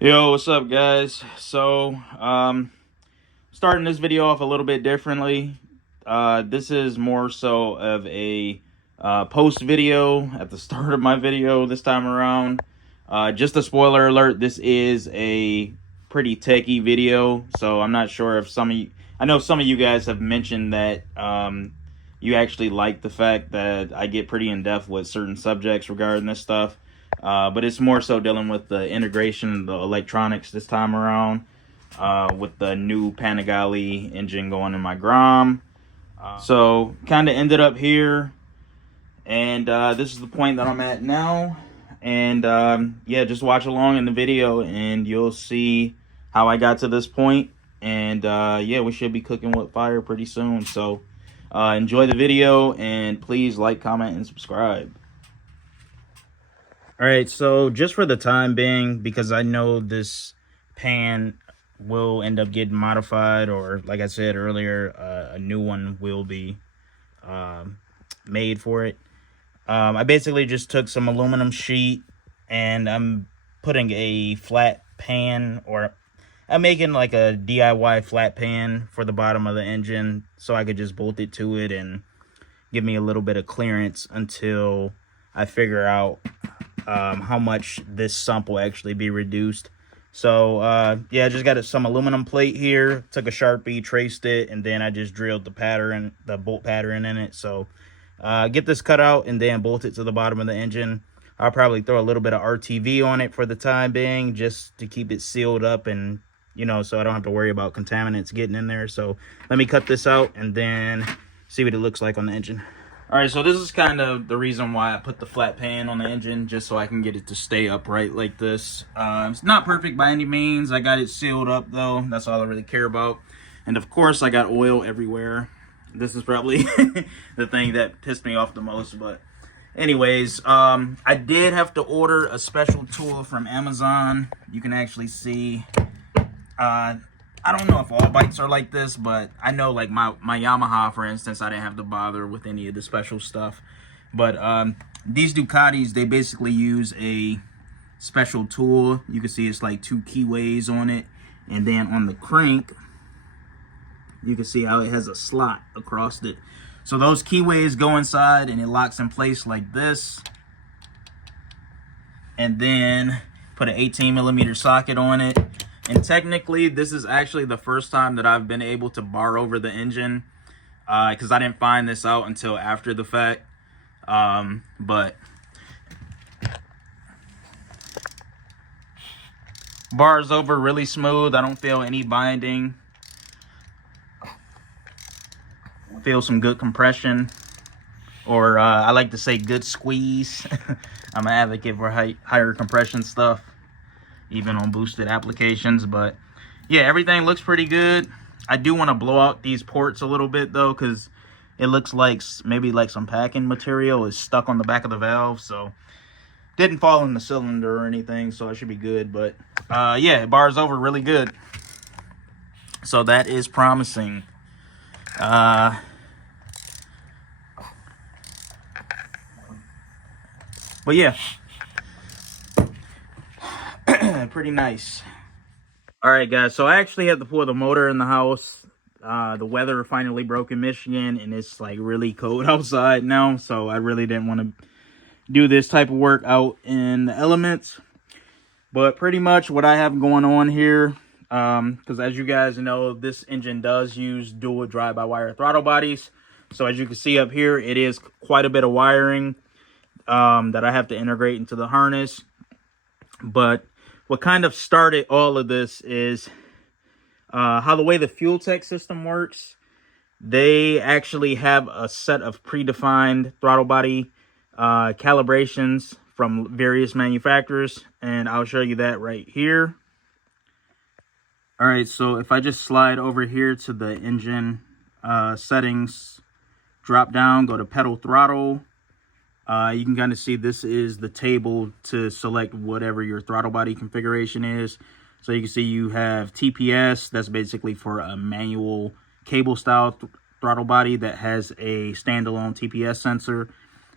Yo, what's up, guys? Starting this video off a little bit differently. This is more so of a post video at the start of my video this time around. Just a spoiler alert, this is a pretty techie video, so I'm not sure if I know some of you guys have mentioned that you actually like the fact that I get pretty in-depth with certain subjects regarding this stuff. But it's more so dealing with the integration of the electronics this time around, with the new Panigale engine going in my Grom. So kind of ended up here, and this is the point that I'm at now. And yeah, just watch along in the video and you'll see how I got to this point. And yeah, we should be cooking with fire pretty soon. So enjoy the video, and please like, comment, and subscribe. All right, so just for the time being, because I know this pan will end up getting modified, or like I said earlier, a new one will be made for it. I basically just took some aluminum sheet and I'm putting a flat pan, or I'm making like a DIY flat pan for the bottom of the engine so I could just bolt it to it and give me a little bit of clearance until I figure out how much this sump will actually be reduced. So yeah, I just got some aluminum plate here, took a Sharpie, traced it, and then I just drilled the bolt pattern in it. So get this cut out and then bolt it to the bottom of the engine. I'll probably throw a little bit of RTV on it for the time being, just to keep it sealed up, and so I don't have to worry about contaminants getting in there. So let me cut this out and then see what it looks like on the engine. All right, so this is kind of the reason why I put the flat pan on the engine, just so I can get it to stay upright like this. It's not perfect by any means. I got it sealed up, though. That's all I really care about. And, of course, I got oil everywhere. This is probably the thing that pissed me off the most. But anyways, I did have to order a special tool from Amazon. You can actually see... I don't know if all bikes are like this, but I know like my Yamaha, for instance, I didn't have to bother with any of the special stuff. But these Ducatis, they basically use a special tool. You can see it's like 2 keyways on it. And then on the crank, you can see how it has a slot across it. So those keyways go inside and it locks in place like this. And then put an 18mm socket on it. And technically, this is actually the first time that I've been able to bar over the engine, because I didn't find this out until after the fact. But bars over really smooth. I don't feel any binding. Feel some good compression, or I like to say good squeeze. I'm an advocate for higher compression stuff, even on boosted applications. But yeah, everything looks pretty good. I do want to blow out these ports a little bit though, because it looks like maybe like some packing material is stuck on the back of the valve. So didn't fall in the cylinder or anything, so I should be good. But yeah, it bars over really good, so that is promising. But yeah, pretty nice. All right, guys, so I actually had to pour the motor in the house. The weather finally broke in Michigan, and it's like really cold outside now, so I really didn't want to do this type of work out in the elements. But pretty much what I have going on here, because as you guys know, this engine does use dual drive-by-wire throttle bodies. So as you can see up here, it is quite a bit of wiring that I have to integrate into the harness. But what kind of started all of this is how the way the Fueltech system works. They actually have a set of predefined throttle body calibrations from various manufacturers, and I'll show you that right here. All right, so if I just slide over here to the engine settings, drop down, go to pedal throttle, you can kind of see this is the table to select whatever your throttle body configuration is. So you can see you have TPS, that's basically for a manual cable style throttle body that has a standalone TPS sensor.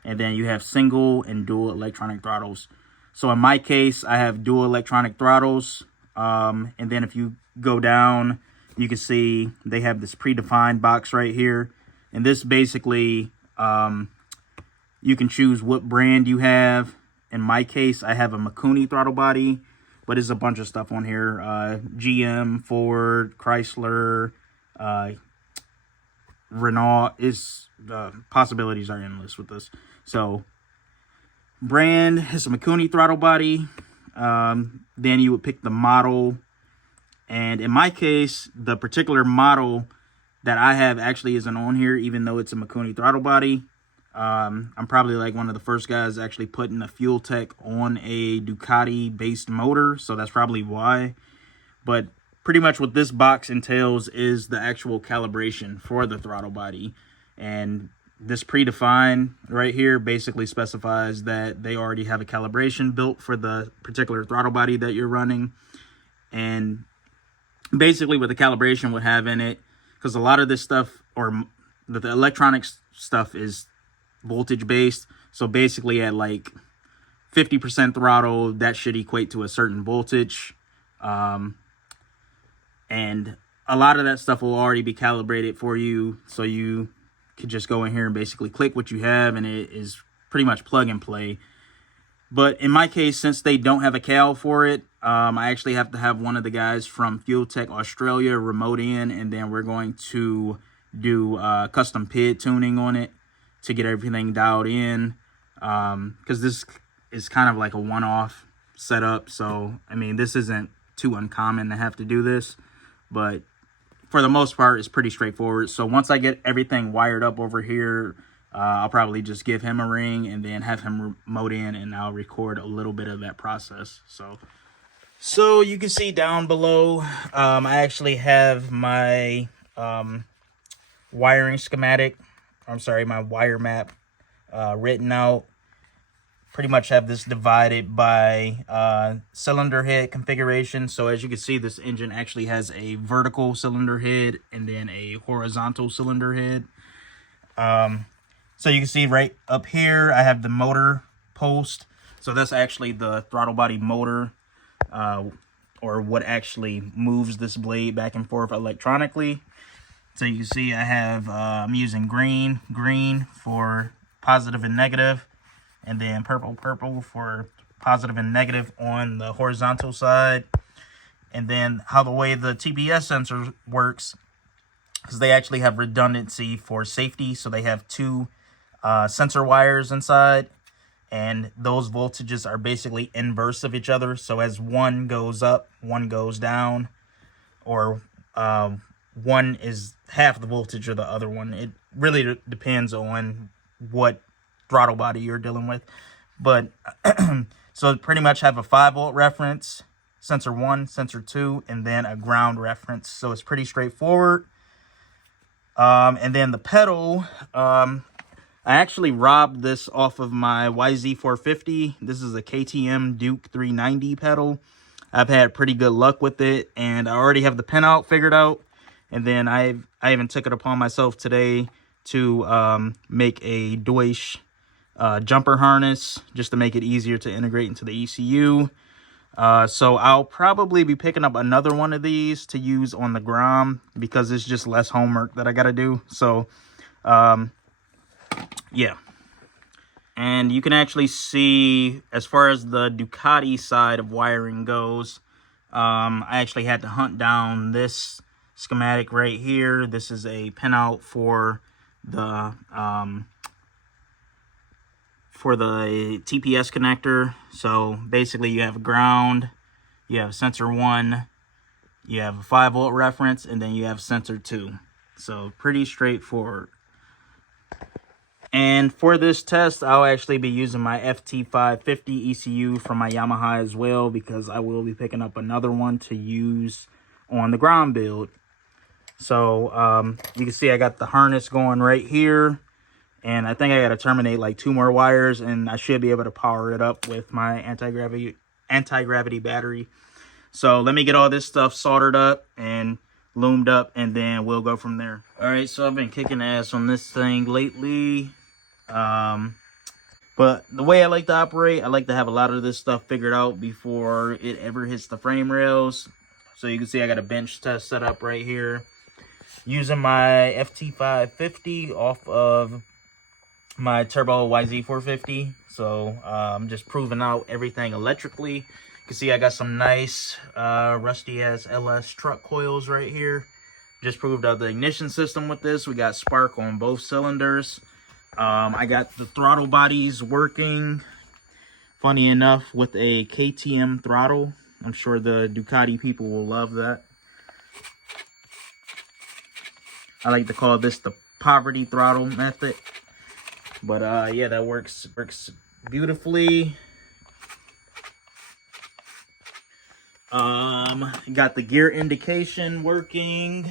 And then you have single and dual electronic throttles. So in my case, I have dual electronic throttles. And then if you go down, you can see they have this predefined box right here. And this basically, you can choose what brand you have. In my case, I have a Mikuni throttle body, but there's a bunch of stuff on here. GM, Ford, Chrysler, Renault. The possibilities are endless with this. So brand is a Mikuni throttle body. Then you would pick the model. And in my case, the particular model that I have actually isn't on here, even though it's a Mikuni throttle body. I'm probably like one of the first guys actually putting a Fueltech on a Ducati based motor, so that's probably why. But pretty much what this box entails is the actual calibration for the throttle body. And this predefined right here basically specifies that they already have a calibration built for the particular throttle body that you're running. And basically what the calibration would have in it, because a lot of this stuff, or the electronics stuff, is voltage based. So basically at like 50% throttle, that should equate to a certain voltage. And a lot of that stuff will already be calibrated for you. So you could just go in here and basically click what you have, and it is pretty much plug and play. But in my case, since they don't have a cal for it, I actually have to have one of the guys from Fueltech Australia remote in, and then we're going to do custom PID tuning on it to get everything dialed in, because this is kind of like a one-off setup. So, I mean, this isn't too uncommon to have to do this, but for the most part, it's pretty straightforward. So once I get everything wired up over here, I'll probably just give him a ring and then have him remote in, and I'll record a little bit of that process. So you can see down below, I actually have my wiring schematic. I'm sorry, my wire map written out. Pretty much have this divided by cylinder head configuration. So as you can see, this engine actually has a vertical cylinder head and then a horizontal cylinder head. So you can see right up here, I have the motor post. So that's actually the throttle body motor, or what actually moves this blade back and forth electronically. So you can see I have, I'm using green for positive and negative, and then purple for positive and negative on the horizontal side. And then how the way the TPS sensor works, because they actually have redundancy for safety. So they have two sensor wires inside, and those voltages are basically inverse of each other. So as one goes up, one goes down, or one is half the voltage of the other one. It really depends on what throttle body you're dealing with. But so pretty much have a 5-volt reference, sensor 1, sensor 2, and then a ground reference. So it's pretty straightforward. And then the pedal, I actually robbed this off of my YZ450. This is a KTM Duke 390 pedal. I've had pretty good luck with it, and I already have the pinout figured out. And then I even took it upon myself today to make a Deutsch jumper harness, just to make it easier to integrate into the ECU. So I'll probably be picking up another one of these to use on the Grom, because it's just less homework that I got to do. So, yeah. And you can actually see, as far as the Ducati side of wiring goes, I actually had to hunt down this schematic right here. This is a pinout for the TPS connector. So basically you have a ground, you have sensor 1, you have a 5-volt reference, and then you have sensor 2. So pretty straightforward. And for this test, I'll actually be using my FT550 ECU from my Yamaha as well, because I will be picking up another one to use on the Grom build. So you can see I got the harness going right here, and I think I got to terminate like 2 more wires, and I should be able to power it up with my anti-gravity battery. So let me get all this stuff soldered up and loomed up, and then we'll go from there. All right, so I've been kicking ass on this thing lately. But But the way I like to operate, I like to have a lot of this stuff figured out before it ever hits the frame rails. So you can see I got a bench test set up right here, using my FT550 off of my Turbo YZ450. So I'm just proving out everything electrically. You can see I got some nice rusty ass LS truck coils right here. Just proved out the ignition system with this. We got spark on both cylinders. I got the throttle bodies working, funny enough, with a KTM throttle. I'm sure the Ducati people will love that. I like to call this the poverty throttle method. But yeah, that works beautifully. Got the gear indication working.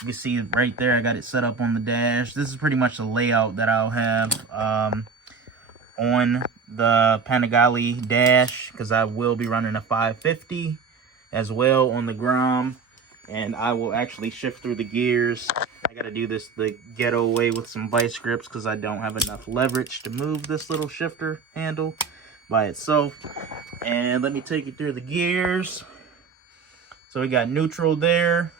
You can see right there, I got it set up on the dash. This is pretty much the layout that I'll have on the Panigale dash, because I will be running a 550 as well on the Grom, and I will actually shift through the gears. I got to do this the ghetto way with some vice grips, because I don't have enough leverage to move this little shifter handle by itself. And let me take you through the gears. So we got neutral there.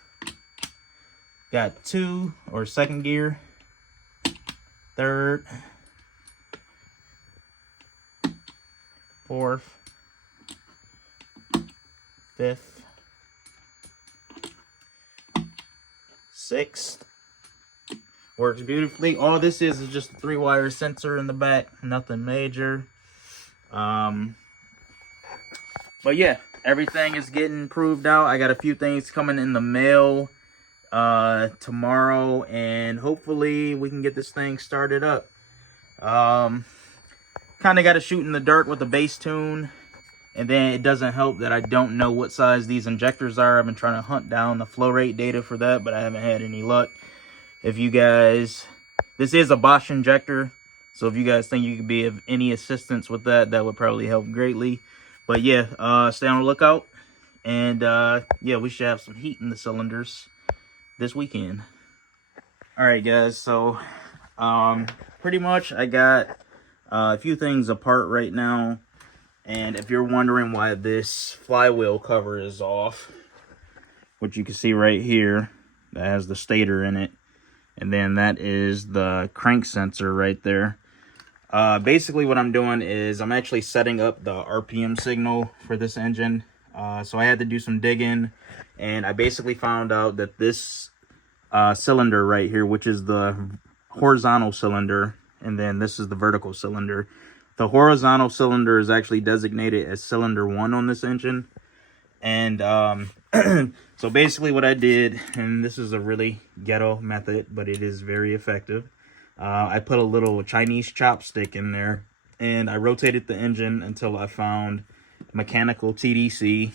Got 2 or second gear, 3rd, 4th, 5th, 6th. Works beautifully. All this is just a 3-wire sensor in the back, nothing major. But yeah, everything is getting proved out. I got a few things coming in the mail tomorrow, and hopefully we can get this thing started up. Kind of got to shoot in the dark with the bass tune, and then it doesn't help that I don't know what size these injectors are. I've been trying to hunt down the flow rate data for that, but I haven't had any luck. If you guys, this is a Bosch injector, so if you guys think you could be of any assistance with that, that would probably help greatly. But yeah, stay on the lookout, and yeah, we should have some heat in the cylinders this weekend. All right, guys, so pretty much I got a few things apart right now, and if you're wondering why this flywheel cover is off, which you can see right here, that has the stator in it, and then that is the crank sensor right there. Basically what I'm doing is I'm actually setting up the RPM signal for this engine. So I had to do some digging, and I basically found out that this cylinder right here, which is the horizontal cylinder, and then this is the vertical cylinder. The horizontal cylinder is actually designated as cylinder 1 on this engine. And so basically what I did, and this is a really ghetto method, but it is very effective. I put a little Chinese chopstick in there, and I rotated the engine until I found mechanical TDC,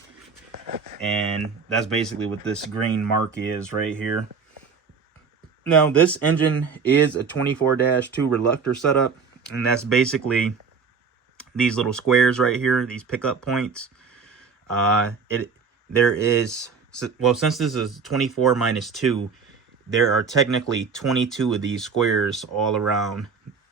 and that's basically what this green mark is right here. Now this engine is a 24-2 reluctor setup, and that's basically these little squares right here, these pickup points. There is, well, since this is 24 minus 2, there are technically 22 of these squares all around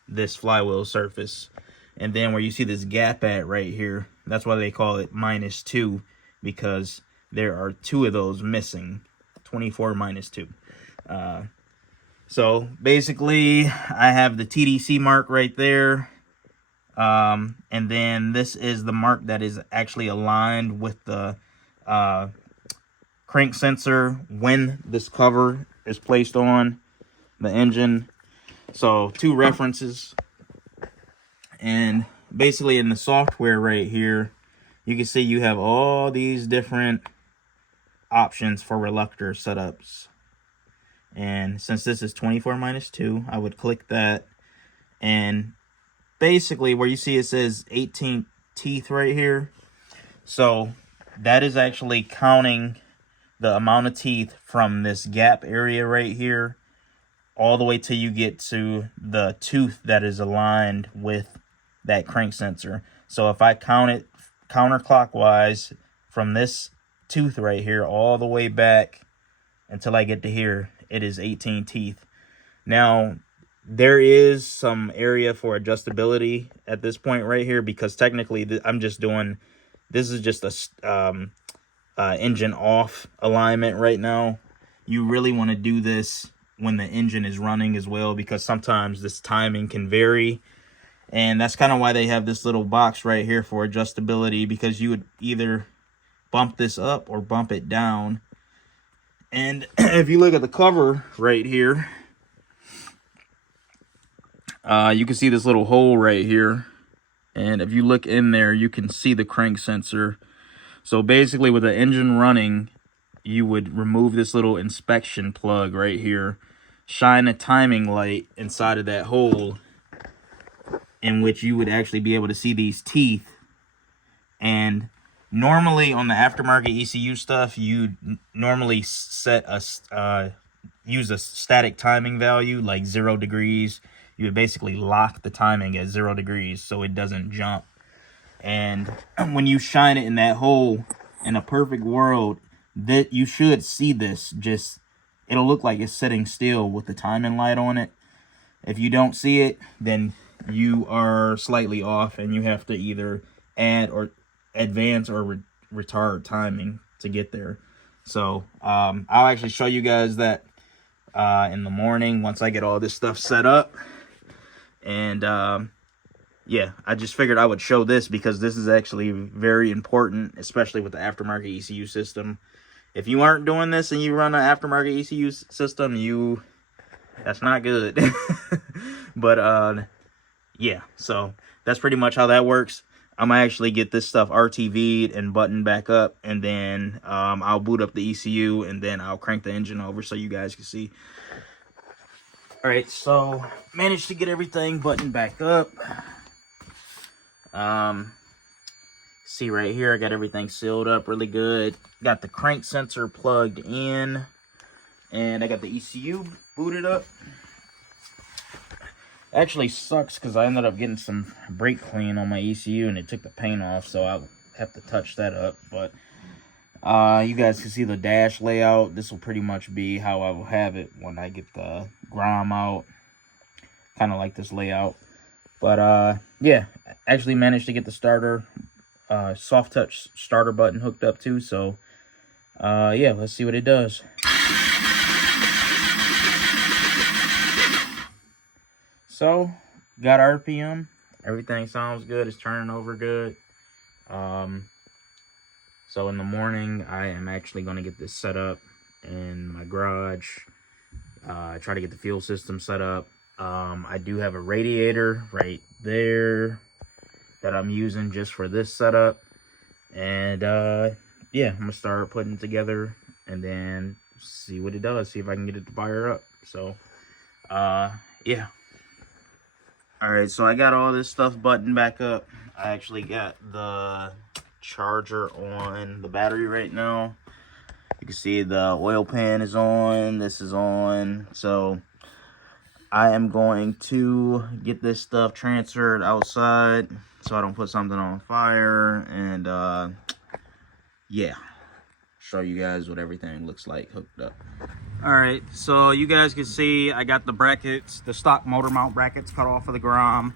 this flywheel surface. And then where you see this gap at right here, that's why they call it -2, because there are 2 of those missing. 24 minus 2. So basically I have the TDC mark right there. And then this is the mark that is actually aligned with the crank sensor when this cover is placed on the engine. So 2 references. And basically in the software right here, you can see you have all these different options for reluctor setups. And since this is 24 minus 2, I would click that, and basically where you see it says 18 teeth right here, so that is actually counting the amount of teeth from this gap area right here all the way till you get to the tooth that is aligned with that crank sensor. So if I count it counterclockwise from this tooth right here all the way back until I get to here, it is 18 teeth. Now There is some area for adjustability at this point right here, because technically I'm just doing, this is just a engine off alignment right now. You really want to do this when the engine is running as well, because sometimes this timing can vary. And that's kind of why they have this little box right here for adjustability, because you would either bump this up or bump it down. And if you look at the cover right here, you can see this little hole right here. And if you look in there, you can see the crank sensor. So basically with the engine running, you would remove this little inspection plug right here, shine a timing light inside of that hole, in which you would actually be able to see these teeth. And normally on the aftermarket ECU stuff, you normally set a use a static timing value like 0 degrees. You would basically lock the timing at 0 degrees so it doesn't jump. And when you shine it in that hole, in a perfect world, that you should see this, just it'll look like it's sitting still with the timing light on it. If you don't see it, then you are slightly off, and you have to either add or advance or retard timing to get there. So I'll actually show you guys that in the morning once I get all this stuff set up. And yeah, I just figured I would show this because this is actually very important, especially with the aftermarket ECU system. If you aren't doing this and you run an aftermarket ECU system, that's not good. But yeah, so that's pretty much how that works. I'm gonna actually get this stuff RTV'd and buttoned back up, and then I'll boot up the ECU, and then I'll crank the engine over so you guys can see. All right, so managed to get everything buttoned back up. See right here, I got everything sealed up really good. Got the crank sensor plugged in, and I got the ECU booted up. Actually sucks because I ended up getting some brake clean on my ECU and it took the paint off, so I'll have to touch that up. But you guys can see the dash layout. This will pretty much be how I will have it when I get the Grom out. Kind of like this layout. But yeah, actually managed to get the starter soft touch starter button hooked up too. So yeah, let's see what it does. So got RPM, everything sounds good, it's turning over good. So in the morning I am actually going to get this set up in my garage. Try to get the fuel system set up. I do have a radiator right there that I'm using just for this setup. And yeah, I'm gonna start putting it together and then see what it does, see if I can get it to fire up. So yeah. All right, so I got all this stuff buttoned back up. I actually got the charger on the battery right now. You can see the oil pan is on, this is on. So I am going to get this stuff transferred outside so I don't put something on fire. And yeah, show you guys what everything looks like hooked up. All right, so you guys can see I got the brackets, the stock motor mount brackets cut off of the Grom.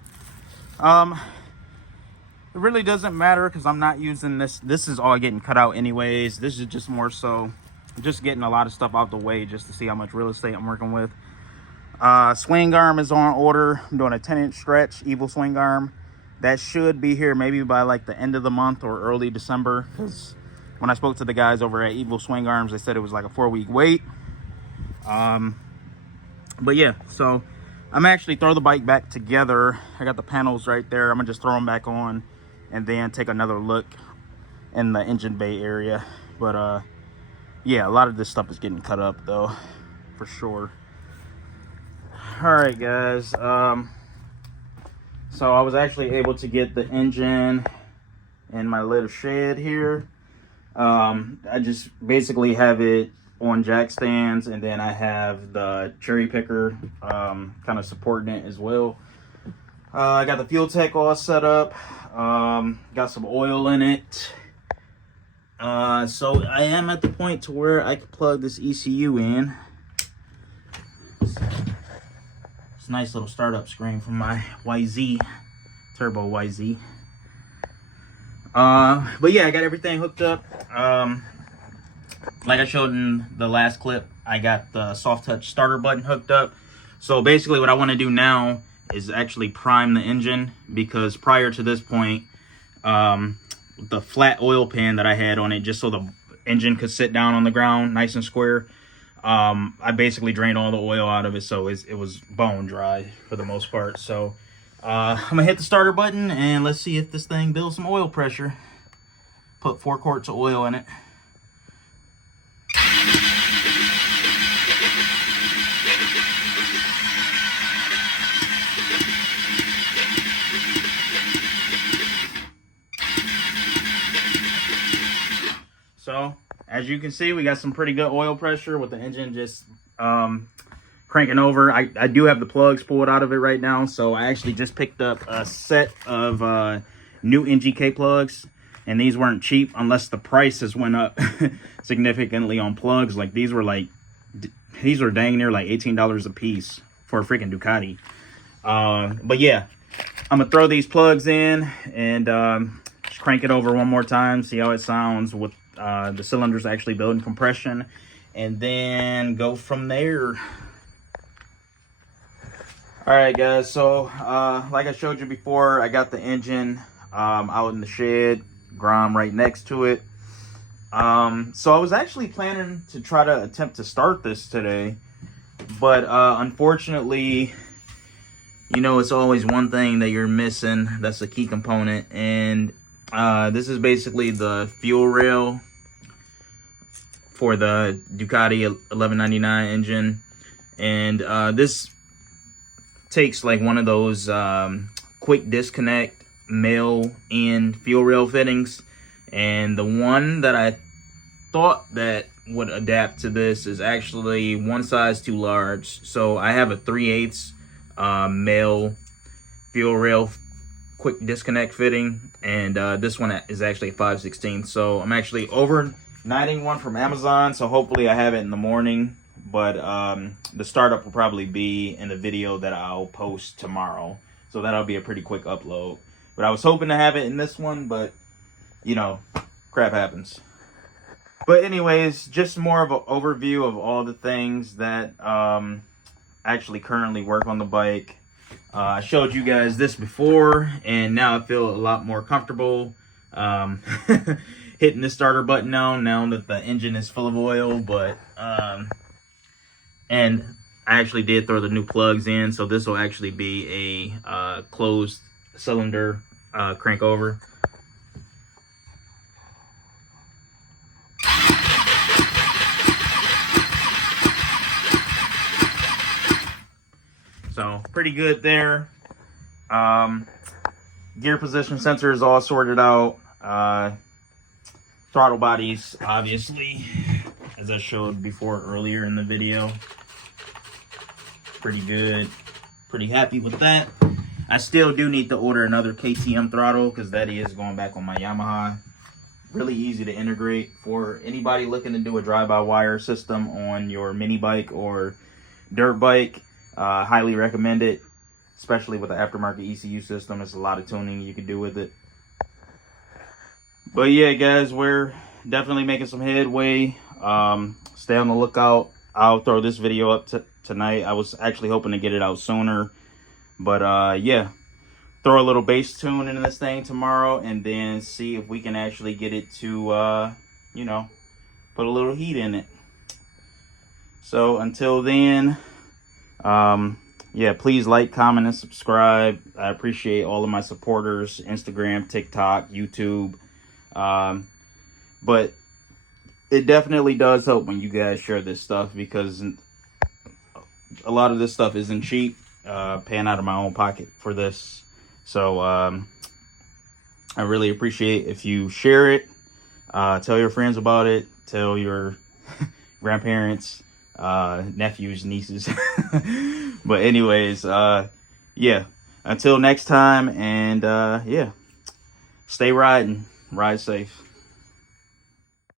It really doesn't matter because I'm not using this. This is all getting cut out anyways. This is just more so just getting a lot of stuff out the way just to see how much real estate I'm working with. Swing arm is on order. I'm doing a 10-inch stretch Evil swing arm. That should be here maybe by like the end of the month or early December, because when I spoke to the guys over at Evil Swing Arms, they said it was like a 4-week wait. But yeah, so I'm actually throw the bike back together. I got the panels right there. I'm gonna just throw them back on and then take another look in the engine bay area. But yeah, a lot of this stuff is getting cut up though, for sure. All right, guys. So I was actually able to get the engine in my little shed here. I just basically have it on jack stands, and then I have the cherry picker kind of supporting it as well. I got the Fueltech all set up. Got some oil in it. So I am at the point to where I can plug this ECU in. It's a nice little startup screen from my YZ, Turbo YZ. But yeah, I got everything hooked up. Like I showed in the last clip, I got the soft touch starter button hooked up. So basically what I want to do now is actually prime the engine, because prior to this point, the flat oil pan that I had on it, just so the engine could sit down on the ground nice and square, I basically drained all the oil out of it, so it was bone dry for the most part. So I'm gonna hit the starter button and let's see if this thing builds some oil pressure. Put 4 quarts of oil in it. So as you can see, we got some pretty good oil pressure with the engine just cranking over. I do have the plugs pulled out of it right now, so I actually just picked up a set of new NGK plugs, and these weren't cheap unless the prices went up significantly on plugs. Like these were dang near like $18 a piece for a freaking Ducati. But yeah, I'm gonna throw these plugs in and just crank it over one more time, see how it sounds with the cylinders actually building compression, and then go from there. All right guys, so like I showed you before, I got the engine out in the shed, Grom right next to it. So I was actually planning to try to attempt to start this today, but unfortunately, you know, it's always one thing that you're missing that's a key component, and this is basically the fuel rail for the Ducati 1199 engine. And this takes like one of those quick disconnect male end fuel rail fittings. And the one that I thought that would adapt to this is actually one size too large. So I have a 3/8 male fuel rail quick disconnect fitting, and this one is actually 5/16. So I'm actually overnighting one from Amazon, so hopefully I have it in the morning. But the startup will probably be in the video that I'll post tomorrow, so that'll be a pretty quick upload. But I was hoping to have it in this one, but you know, crap happens. But anyways, just more of an overview of all the things that actually currently work on the bike. I showed you guys this before, and now I feel a lot more comfortable hitting the starter button now that the engine is full of oil. But and I actually did throw the new plugs in, so this will actually be a closed cylinder crank over. So pretty good there. Gear position sensor is all sorted out. Throttle bodies, obviously, as I showed before earlier in the video. Pretty good. Pretty happy with that. I still do need to order another KTM throttle, because that is going back on my Yamaha. Really easy to integrate for anybody looking to do a drive-by-wire system on your mini bike or dirt bike. Highly recommend it, especially with the aftermarket ECU system. It's a lot of tuning you can do with it. But yeah, guys, we're definitely making some headway. Stay on the lookout. I'll throw this video up tonight. I was actually hoping to get it out sooner, but yeah, throw a little bass tune into this thing tomorrow, and then see if we can actually get it to you know, put a little heat in it. So until then, yeah, please like, comment, and subscribe. I appreciate all of my supporters, Instagram, TikTok, YouTube. But it definitely does help when you guys share this stuff, because a lot of this stuff isn't cheap, paying out of my own pocket for this. So I really appreciate if you share it, tell your friends about it, tell your grandparents, nephews, nieces. But anyways, yeah, until next time, and yeah, stay riding, ride safe.